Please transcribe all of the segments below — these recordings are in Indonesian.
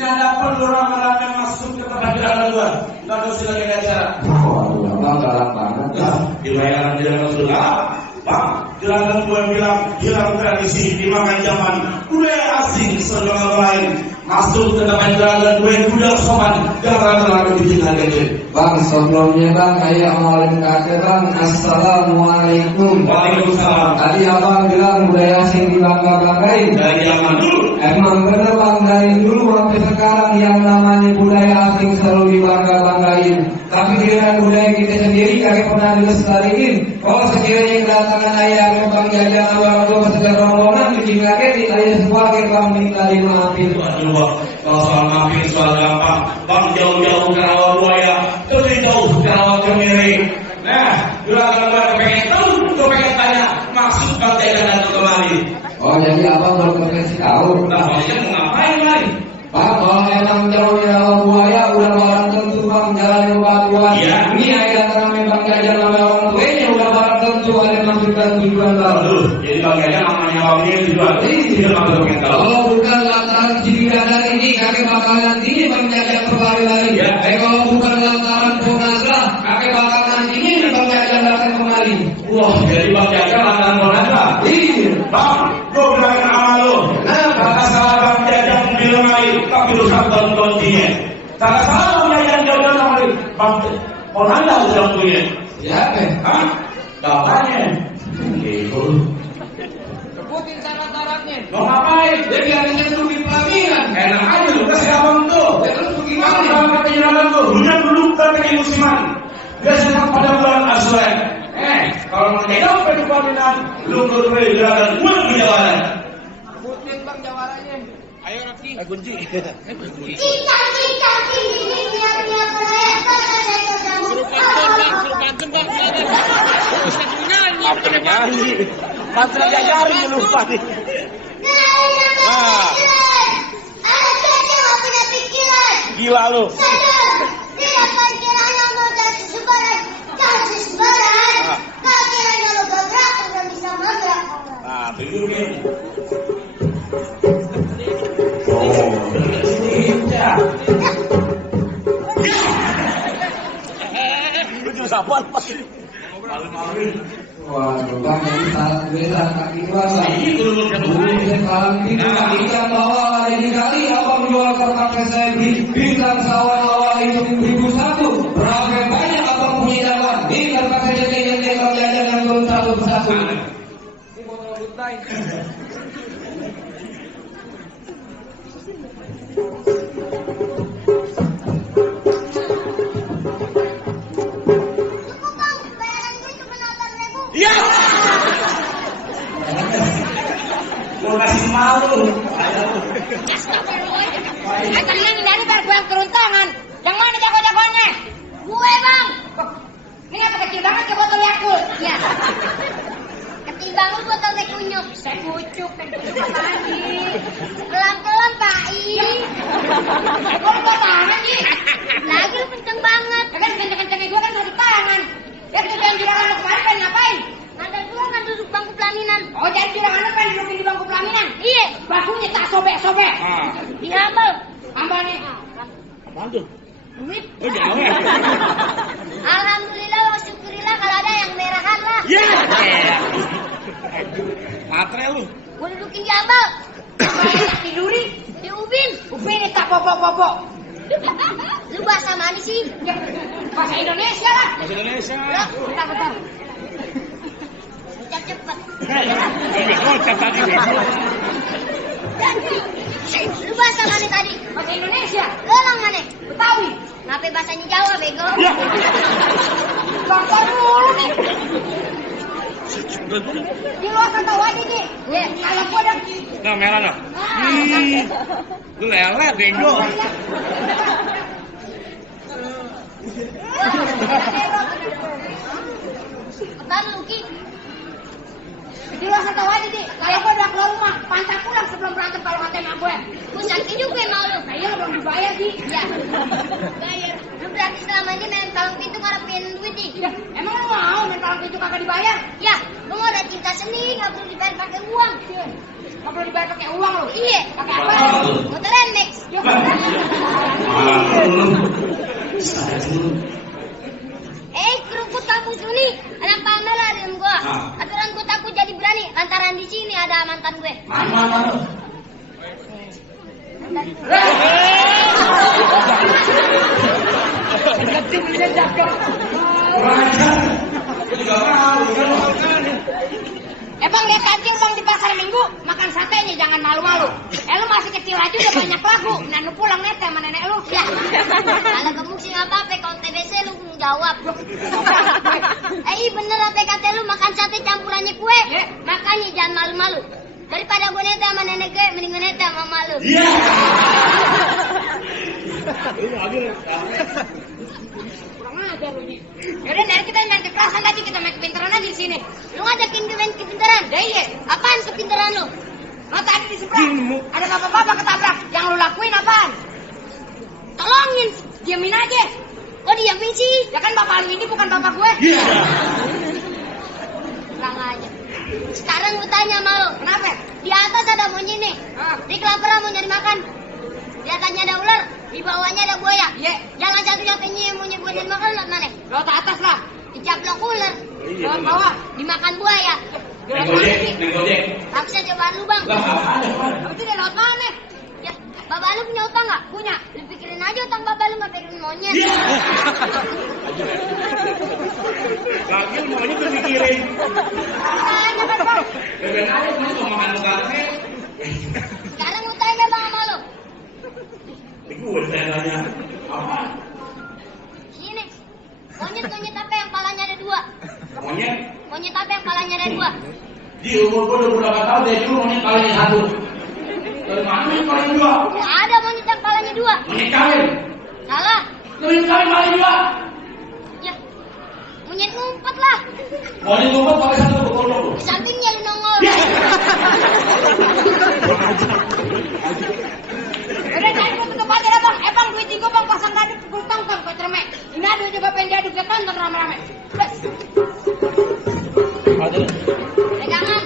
Ini ada perlu rame-rame masuk ke tempat jalan gua. Nggak tahu sih lagi acara. Oh, Bang galak banget. Dibayar jalan sudah. Bang, jalan gua bilang hilang tradisi dimakan zaman. Udah asing seorang lain. Masuk ke tempat jalan gue udah sopan. Jangan terlalu bikin harganya. Bang, sebelumnya Bang, saya mau kakek Bang. Assalamualaikum. Waalaikumsalam. Tadi Abang bilang budaya asing dibangga-banggain. Dari zaman dulu. Emang bener Bang, dari dulu sampai sekarang yang namanya budaya asing selalu dibangga-banggain. Tapi kira budaya kita sendiri kagak pernah dilestariin. Kalau sekiranya kedatangan ayah Bang Jajang orang tua sekedar rombongan bikin kaget, saya sebagai Bang minta dimaafin. Aduh Bang, kalau soal maafin soal gampang. Bang jauh-jauh ke Rawabuaya, terus jauh ke Rawakemiri. Nah, juragan gue kepengen tahu, gue pengen tanya maksud Bang Jajang datang kemari. Oh jadi Abang baru kasih tahu. Nah, Bang Jajang mau ngapain lagi? Bang, kalau emang jauh di Rawabuaya udah barang tentu Bang jalan yang batuan. Iya. Ini ayat ramai Bang Jajang sama orang tuanya udah barang tentu ada maksudkan tujuan Bang. Aduh, jadi Bang Jajang namanya Bang ini tujuan. Ini Bang pengen tahu. Kalau bukan lantaran Cibidadan ini kakek bakal nantinya Bang Jajang kembali. Ya. Kalau bukan lantaran Ponasra, kakek bakal nantinya Bang Jajang datang kembali. Wah, jadi Bang Jajang lantaran Bonanda. Iya. Bang, gue bilangin sama lu. Kata salah Bang Jajang bilang lagi, tapi lu sabar kontinya. Kata salah Bang Jajang jauh-jauh lagi. Bang, Bonanda udah punya. Siapa? Hah? Bapaknya. Gitu. Sebutin syarat-syaratnya. Mau ngapain? Dia biasanya duduk di pelaminan. Enak aja lu kasih abang tuh. Ya terus bagaimana? Kalau kata juragan tuh, dulu katanya musiman. Dia senang pada bulan Azwan. Kalau mau jadi apa di pelaminan? Lu berdua juragan, gue lebih jawaban. Sebutin Bang jawarannya. Ayo Raffi. Kunci. Cita-cita tinggi niatnya kelihatan ada ketemu. Suruh pantun Bang. Ustaz nyanyi. Apa nyanyi? Pantun diajarin lupa nih. Anak kecil nggak punya pikiran. Gila lu. Sadar, tidak pikirannya mau kasih sembarang. Kasih sembarang. Kau kiranya lo gagrak, udah bisa magrak. Nah, begini. Lu siapa? Waduh, Bang, jadi salah gue salah kaki gua, Bang. Gue salah itu ikan bawal ada di kali, Abang jual ke kakek saya bintang sawah awal itu 1.001. Berapa banyak Abang punya dapat? Bintang kakek jadi Bang Jajang yang turun satu persatu. Ini botol buntai. Cukup bang, bayaran gue cuma 8.000. Iya. Mau kasih malu. Tenang dari biar gue yang turun tangan. Yang mana jago-jagonya? Gue bang. Ini apa kecil banget ke botol Yakult? Ya. Kecil banget botol teh kunyuk. Saya kucuk lagi. Pelan-pelan Pak I. Gue udah tangan sih. Lagi lu kenceng banget. Kan kenceng-kencengnya gue kan di tangan. Ya kerjaan juragan lu kemarin pengen ngapain? Ngantar gue kan duduk bangku pelaminan. Oh jadi juragan lu pengen dudukin di bangku pelaminan? Iya. Bangkunya tak sobek-sobek. Dihambal. Hambal nih. Apaan tuh? Duit. Oh, jangan. Alhamdulillah, wa syukurillah kalau ada yang merahan lah. Iya. Matre lu. Gue dudukin di ambal. Tiduri di ubin. Ubin tak popok-popok. Lu bahasa mana sih? Bahasa Indonesia lah. Bahasa Indonesia. Loh, bentar. Ucap cepet. Kocak tadi. Lu bahasa mana tadi? Bahasa Indonesia. Lelang mana? Betawi. Ngapain bahasanya Jawa, bego? Ya. Bangsa dulu nih. Di luar kata wajib nih. Ya, kalau gua ada. Nah, merah nah. Lu lelet, bego. Apaan lu, Ki? Di luar kata wajib nih. Kalau gua udah keluar rumah, pantas pulang sebelum berantem kalau ngatain sama gue. Gue sakit juga mau lu. Nah, iya belum dibayar sih. Iya. Bayar. Lu berarti selama ini main palang pintu ngarepin duit nih. Ya, emang lu mau main palang pintu kagak dibayar? Ya, lu mau ada cinta seni, nggak perlu dibayar pakai uang. Nggak perlu dibayar pakai uang lu? Iya. Pakai apa? Motor NMAX. Kerukut kampus ini, anak pamer lah dengan gua. Aturan gua takut jadi berani, lantaran di sini ada mantan gue. Mana? Bang lihat kancing bang di pasar minggu makan satenya jangan malu-malu. Lu masih kecil aja udah banyak lagu. Nah lu pulang nete sama nenek lu. Ya. Kalau gemuk sih nggak apa-apa kalau TBC lu jawab. Bener apa kata lu makan sate campurannya kue. Makanya jangan malu-malu. Daripada gue nete sama nenek gue mendingan nete sama malu. Iya. Yaudah, dari kita main kekerasan tadi kita main kepintaran aja di sini. Lu ngajakin gue main kepintaran? Iya. Apaan kepintaran lu? Lo tadi di seberang ada bapak-bapak ketabrak. Yang lu lakuin apaan? Tolongin, diamin aja. Kok diamin sih? Ya kan bapak lu ini bukan bapak gue. Iya. Kurang aja. Sekarang gue tanya sama lu, kenapa? Di atas ada monyet nih. Di kelaparan mau nyari makan. Di atasnya ada ular, di bawahnya ada buaya. Iya. Jangan satu-satunya yang mau nyebut dan makan lewat mana? Lewat atas lah. Dicaplok ular. Lewat bawah, dimakan buaya. Lewat mana sih? Harusnya coba lu bang. Itu dia lewat mana? Ya, bapak lu punya utang nggak? Punya. Lu pikirin aja utang bapak lu nggak pikirin monyet. Iya. Lagi monyet tuh mikirin. Tanya kan bang. Beben aja mau makan ularnya. Sekarang lu tanya bang sama lu. Gue tanya apa? Ini monyet apa yang palanya ada dua? Monyet apa yang palanya ada dua? Di umur gue 28 tahun dari dulu monyet palanya satu. Dari mana monyet palanya dua? Ada monyet yang palanya dua. Monyet kawin. Salah. Monyet kawin palanya dua. Ya, monyet ngumpet lah. Monyet ngumpet pakai satu betul. Di sampingnya lu nongol. Udah cari gue tutup aja lah bang. Bang duit gue bang pasang tadi pukul tongkong ke cermek. Ini ada juga pengen diaduk ke tonton rame-rame. Pegangan.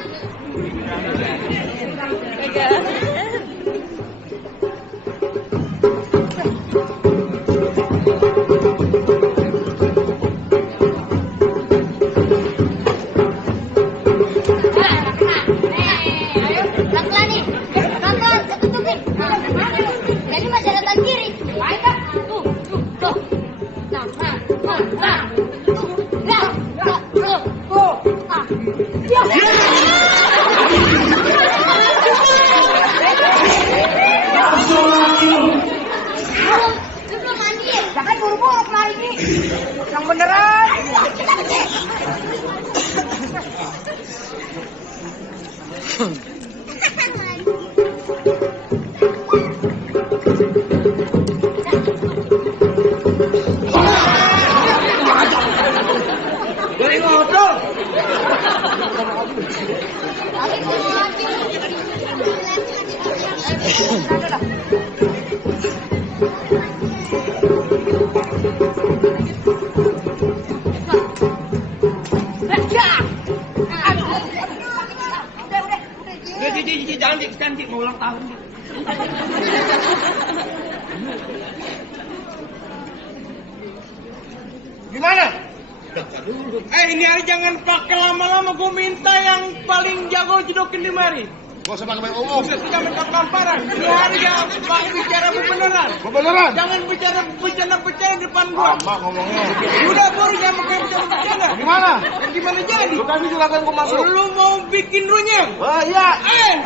Pelan-pelan nih. Pelan-pelan, ketutupin. Jadi masih ada tangan kiri. Baik kan? Tuh. Nah. Langsung lagi lu. Lu belum mandi ya? Jangan buru-buru lari ini. Yang beneran. Dari ngobrol. Jangan mau ulang tahun. Gimana? Ini hari jangan pakai lama-lama. Gue minta yang paling jago jedokin di mari. Gak usah pakai umum. Kita minta tamparan. Ini hari jangan bicara beneran. Beneran? Jangan bicara bercanda depan gua. Apa ngomongnya? Udah baru jangan pakai bercanda. Gimana? Gimana jadi? Lu kan silakan gua masuk. Lu mau bikin runyam? Iya.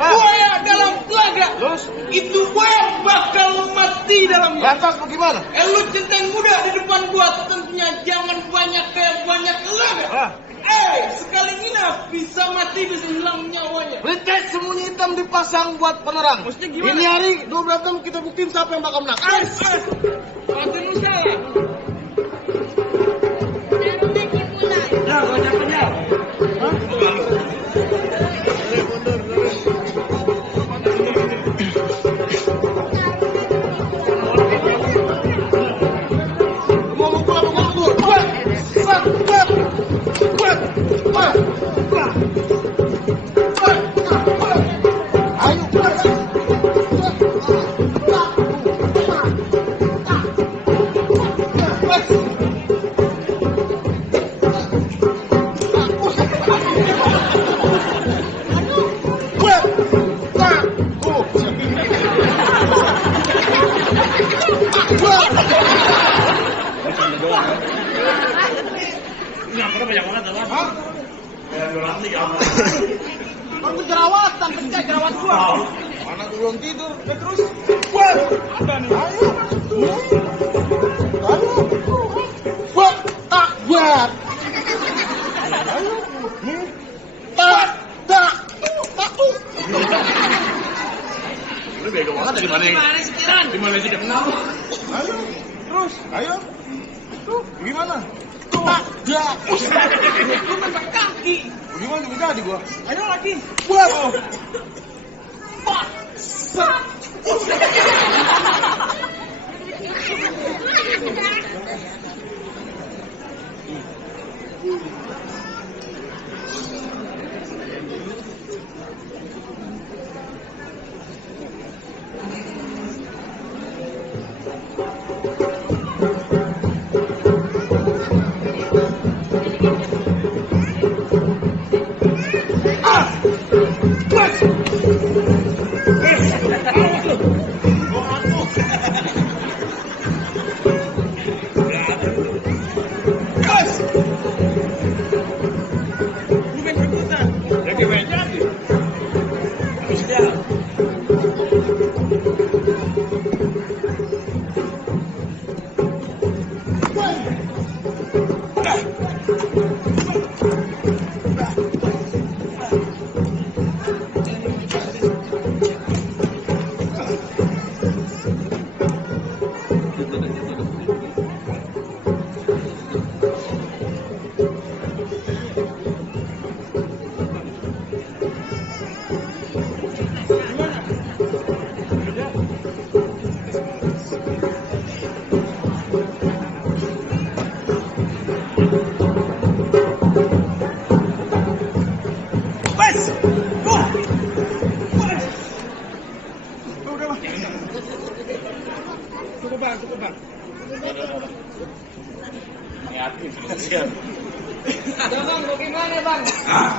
Buaya dalam telaga. Terus? Itu buaya bakal mati dalam. Lantas bagaimana? Lu centeng muda di depan gua tentunya jangan banyak telaga. Sekali nginap bisa mati bisa hilang nyawanya. Lecet semuanya hitam dipasang buat penerang. Maksudnya gimana? Ini hari 2 berantem kita buktiin siapa yang bakal menang. Nanti lu salah. Nah, baca penjal. Mau mukul. Ayo. Mana banyak banget apa? Hah? Kayak orang sih ya. Kan gue jerawatan, pecah jerawat gua. Mana gue belum tidur. Ya terus. Buat. Ada nih. Ayo. Ayo. Buat. Tak buat. Ayo. Tak. Tak. Tak. Lu bego banget dari mana? Gimana sih Kiran? Di mana sih kenal? Ayo. Terus. Ayo. Tuh. Gimana? Tak. Tak. Lu main pakai kaki. Gimana juga jadi gua? Ayo lagi. Buat. Lu main rebutan. Ya kayak jadi. Habis dia. Cukup bang. Niatin kasihan. Ya bang, bagaimana bang?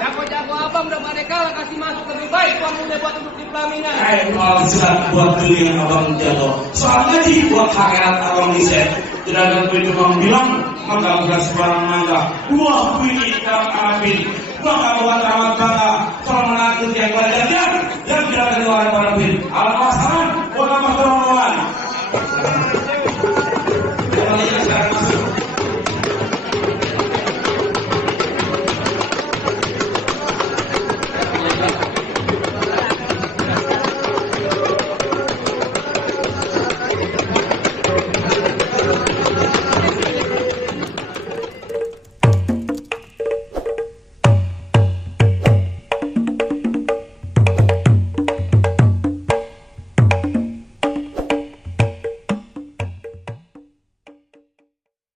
Jago-jago abang udah pada kalah kasih masuk lebih baik uangnya buat duduk di pelaminan. Kalau silat buat beli yang abang jatuh. Soalnya sih buat akhirat abang bisa. Tidak ada begitu bang bilang maka bukan sebarang mangga. Buah bini dan amin. Maka bukan amat bangga. Soal menakut yang pada jadian dan tidak ada para bin. Alam pasaran